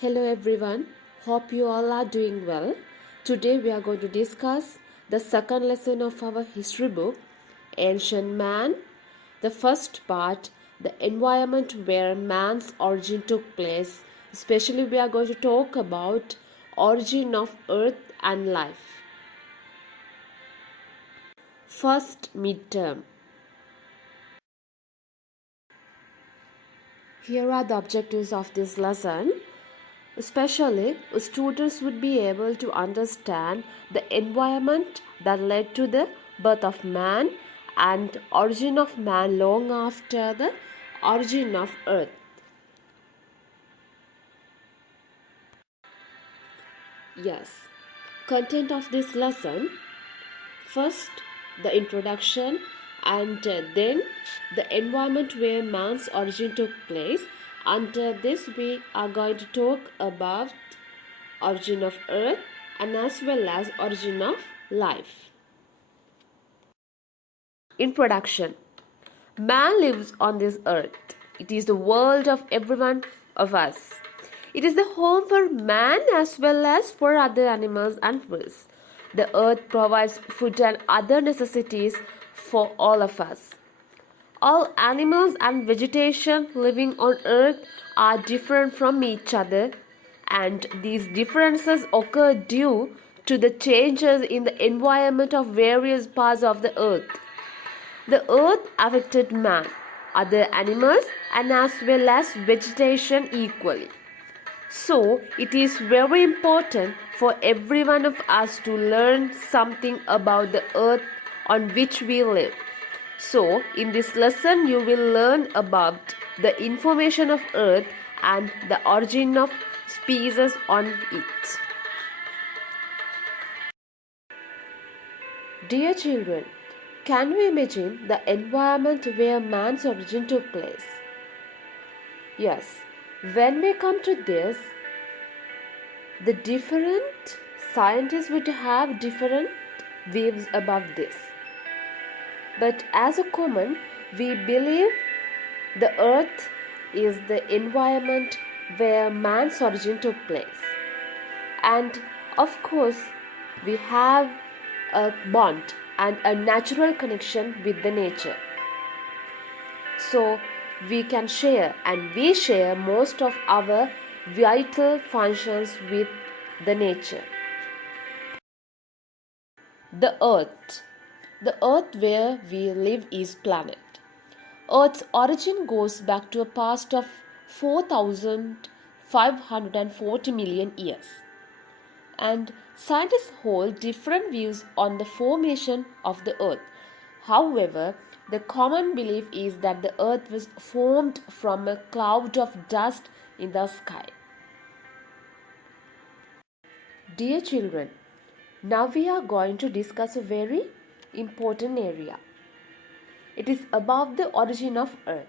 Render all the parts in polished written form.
Hello everyone, hope you all are doing well. Today we are going to discuss the second lesson of our history book, Ancient Man. The first part, the environment where man's origin took place. Especially we are going to talk about origin of earth and life. First midterm. Here are the objectives of this lesson. Especially, students would be able to understand the environment that led to the birth of man and origin of man long after the origin of earth. Yes, content of this lesson. First, the introduction and then the environment where man's origin took place. Under this, we are going to talk about origin of earth and as well as origin of life. Introduction. Man lives on this earth. It is the world of every one of us. It is the home for man as well as for other animals and birds. The earth provides food and other necessities for all of us. All animals and vegetation living on earth are different from each other, and these differences occur due to the changes in the environment of various parts of the earth. The earth affected man, other animals, and as well as vegetation equally. So, it is very important for every one of us to learn something about the earth on which we live. So, in this lesson, you will learn about the information of earth and the origin of species on it. Dear children, can you imagine the environment where man's origin took place? Yes, when we come to this, the different scientists would have different views about this. But as a common, we believe the earth is the environment where man's origin took place. And of course, we have a bond and a natural connection with the nature. So, we can share and we share most of our vital functions with the nature. The earth. The earth where we live is planet. Earth's origin goes back to a past of 4,540 million years. And scientists hold different views on the formation of the earth. However, the common belief is that the earth was formed from a cloud of dust in the sky. Dear children, now we are going to discuss a very important area. It is about the origin of earth.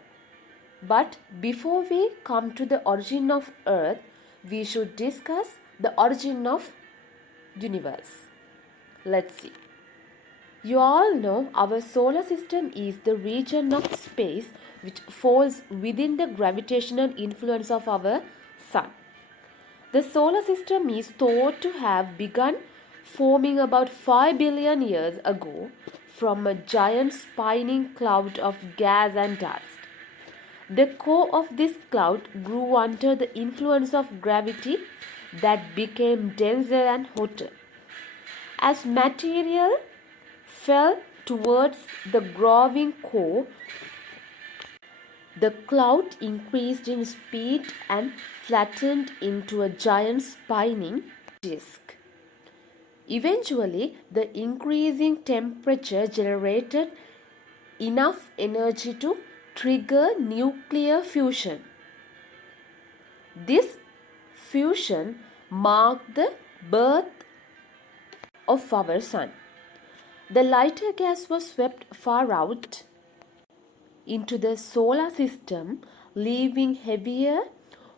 But before we come to the origin of earth, we should discuss the origin of universe. Let's see. You all know our solar system is the region of space which falls within the gravitational influence of our sun. The solar system is thought to have begun forming about 5 billion years ago from a giant spinning cloud of gas and dust. The core of this cloud grew under the influence of gravity that became denser and hotter. As material fell towards the growing core, the cloud increased in speed and flattened into a giant spinning disk. Eventually, the increasing temperature generated enough energy to trigger nuclear fusion. This fusion marked the birth of our sun. The lighter gas was swept far out into the solar system, leaving heavier,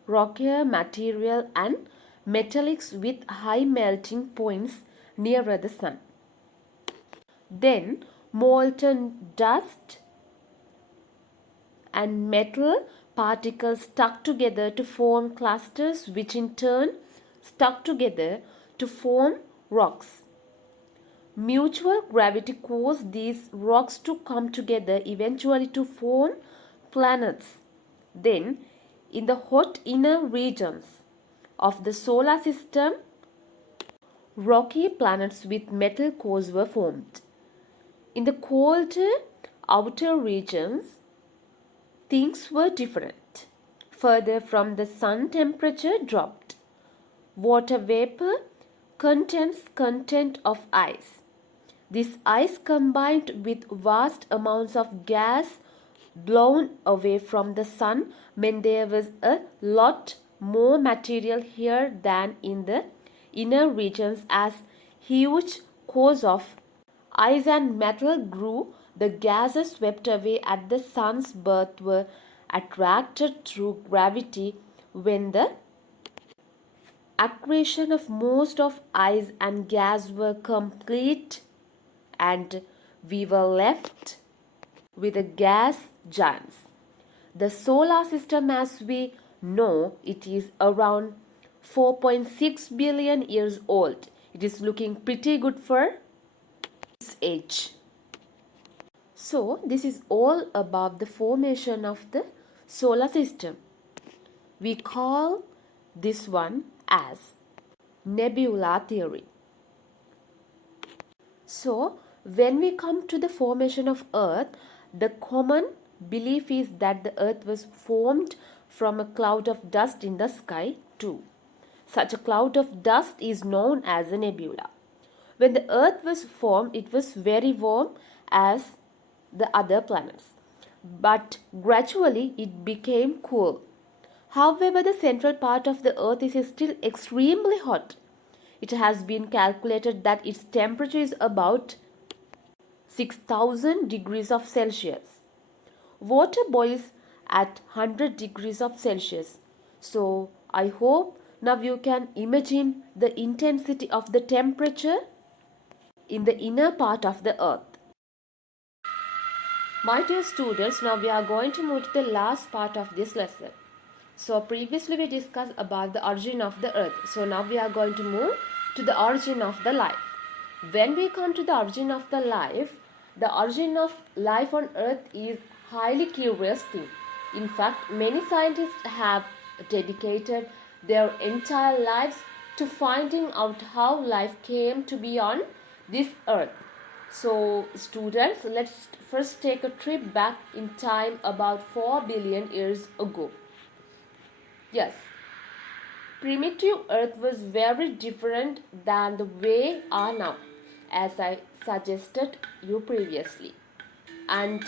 rockier material and metallics with high melting points nearer the sun. Then molten dust and metal Particles stuck together to form clusters, which in turn stuck together to form rocks. Mutual gravity caused these rocks to come together eventually to form planets. Then, in the hot inner regions of the solar system, rocky planets with metal cores were formed. In the colder outer regions, things were different. Further from the sun, temperature dropped. Water vapor contains content of ice. This ice combined with vast amounts of gas blown away from the sun meant there was a lot more material here than in the inner regions. As huge cores of ice and metal grew, the gases swept away at the sun's birth were attracted through gravity. When the accretion of most of ice and gas were complete, and we were left with the gas giants. The solar system as we know it is around 4.6 billion years old. It is looking pretty good for its age. So this is all about the formation of the solar system. We call this one as nebula theory. So when we come to the formation of Earth, the common belief is that the Earth was formed from a cloud of dust in the sky too. Such a cloud of dust is known as a nebula. When the Earth was formed, it was very warm as the other planets, but gradually it became cool. However, the central part of the Earth is still extremely hot. It has been calculated that its temperature is about 6,000 degrees of Celsius. Water boils at 100 degrees of Celsius. So I hope now you can imagine the intensity of the temperature in the inner part of the Earth. My dear students, now we are going to move to the last part of this lesson. So previously we discussed about the origin of the Earth. So now we are going to move to the origin of the life. When we come to the origin of the origin of life on Earth is highly curious thing. In fact, many scientists have dedicated their entire lives to finding out how life came to be on this Earth. So students, let's first take a trip back in time about 4 billion years ago. Yes, primitive Earth was very different than the way are now, as I suggested you previously. And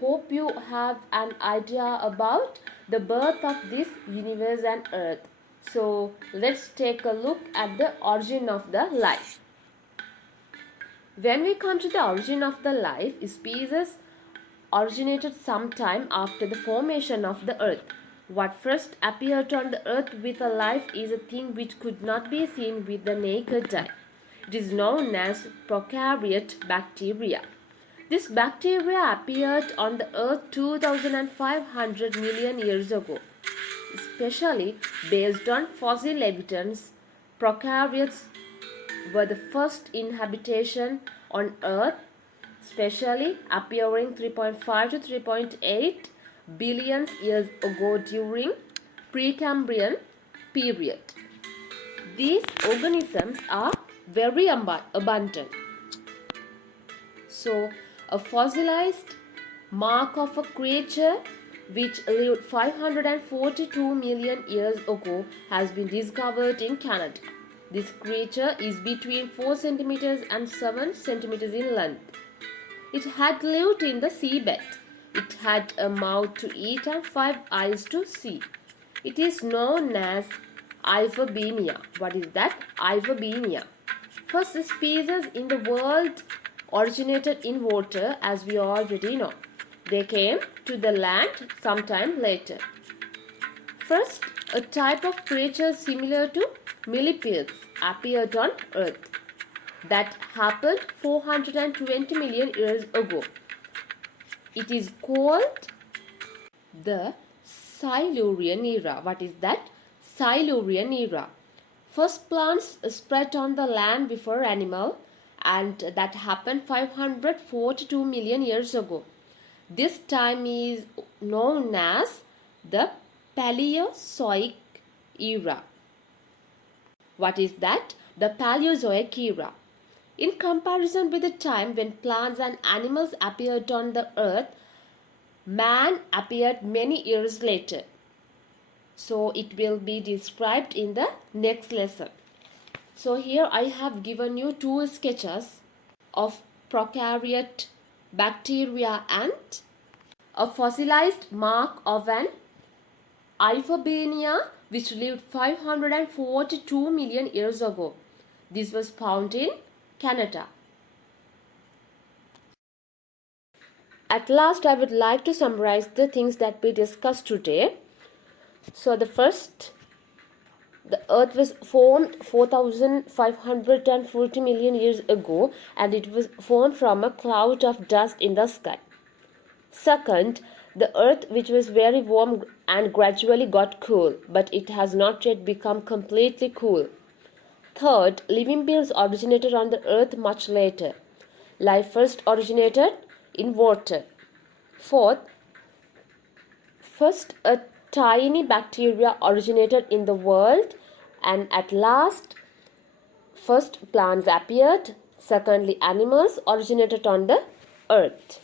hope you have an idea about the birth of this universe and Earth. So let's take a look at the origin of the life. When we come to the origin of the life, species originated sometime after the formation of the Earth. What first appeared on the Earth with a life is a thing which could not be seen with the naked eye. It is known as prokaryote bacteria. This bacteria appeared on the Earth 2,500 million years ago. Especially based on fossil evidence, prokaryotes were the first inhabitation on Earth, especially appearing 3.5 to 3.8 billion years ago during Precambrian period. These organisms are very abundant. So, a fossilized mark of a creature which lived 542 million years ago has been discovered in Canada. This creature is between 4 centimeters and 7 centimeters in length. It had lived in the seabed. It had a mouth to eat and 5 eyes to see. It is known as Ivermectia. What is that? Ivermectia. First species in the world originated in water, as we already know. They came to the land sometime later. First, a type of creature similar to millipedes appeared on Earth. That happened 420 million years ago. It is called the Silurian era. What is that? Silurian era. First plants spread on the land before animal, and that happened 542 million years ago. This time is known as the Paleozoic era. What is that? The Paleozoic era. In comparison with the time when plants and animals appeared on the earth, man appeared many years later. So it will be described in the next lesson. So here I have given you two sketches of prokaryote bacteria and a fossilized mark of an Iphobania which lived 542 million years ago. This was found in Canada. At last, I would like to summarize the things that we discussed today. So the earth was formed 4,540 million years ago, and it was formed from a cloud of dust in the sky. Second, the earth, which was very warm and gradually got cool, but it has not yet become completely cool. Third, living beings originated on the earth much later. Life first originated in water. Fourth, first a tiny bacteria originated in the world, and at last first plants appeared. Secondly, animals originated on the earth.